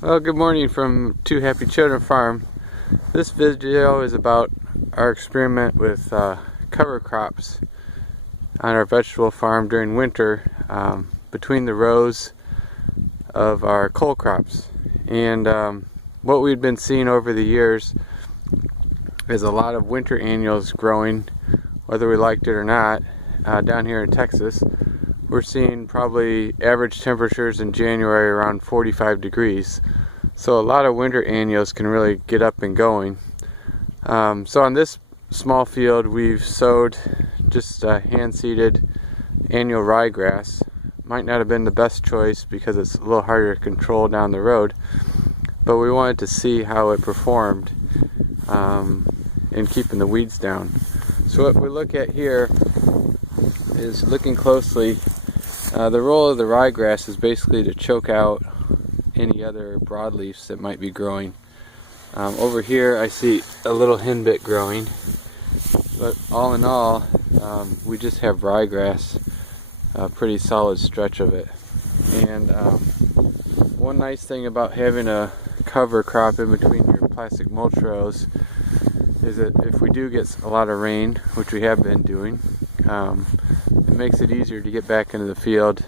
Well, good morning from Two Happy Children Farm. This video is about our experiment with cover crops on our vegetable farm during winter between the rows of our cole crops. And what we've been seeing over the years is a lot of winter annuals growing, whether we liked it or not. Down here in Texas, we're seeing probably average temperatures in January around 45 degrees. So a lot of winter annuals can really get up and going. So on this small field, we've sowed just hand-seeded annual ryegrass. Might not have been the best choice because it's a little harder to control down the road, but we wanted to see how it performed in keeping the weeds down. So what we look at here is looking closely. The role of the ryegrass is basically to choke out any other broadleafs that might be growing. Over here I see a little henbit growing, but all in all we just have ryegrass, a pretty solid stretch of it. And one nice thing about having a cover crop in between your plastic mulch rows is that if we do get a lot of rain, which we have been doing, it makes it easier to get back into the field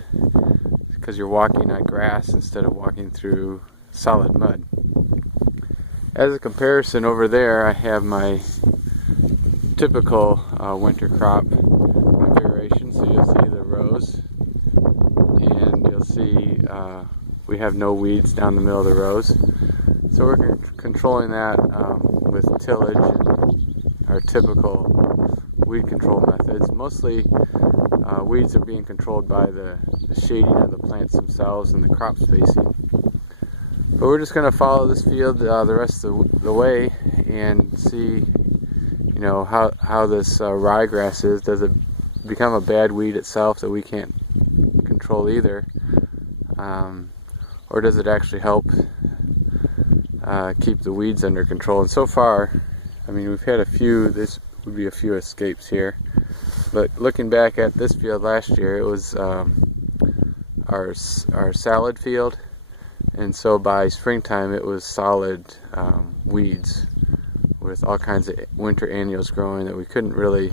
because you're walking on grass instead of walking through solid mud. As a comparison, over there I have my typical winter crop configuration. So you'll see the rows, and you'll see we have no weeds down the middle of the rows. So we're controlling that with tillage and our typical weed control methods. Mostly weeds are being controlled by the shading of the plants themselves and the crop spacing. But we're just going to follow this field the rest of the way and see, how this ryegrass is. Does it become a bad weed itself that we can't control either, or does it actually help keep the weeds under control? And so far, we've had a few. This would be a few escapes here. But looking back at this field last year, it was our salad field, and so by springtime it was solid weeds with all kinds of winter annuals growing that we couldn't really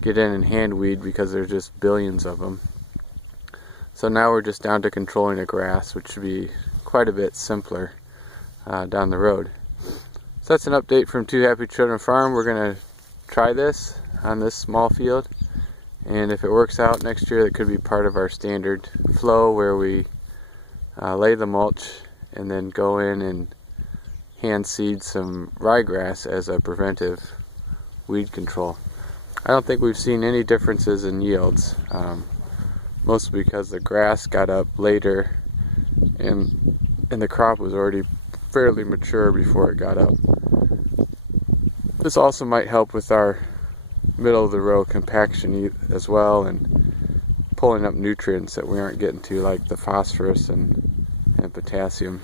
get in and hand weed because there's just billions of them. So now we're just down to controlling the grass, which should be quite a bit simpler down the road. So that's an update from Two Happy Children Farm. We're going to try this on this small field, and if it works out next year, that could be part of our standard flow where we lay the mulch and then go in and hand seed some ryegrass as a preventive weed control. I don't think we've seen any differences in yields, mostly because the grass got up later and the crop was already fairly mature before it got up. This also might help with our middle of the row compaction as well, and pulling up nutrients that we aren't getting to, like the phosphorus and potassium.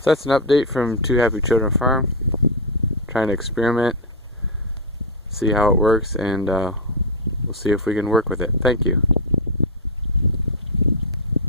So that's an update from Two Happy Children Farm. Trying to experiment, see how it works, and we'll see if we can work with it. Thank you.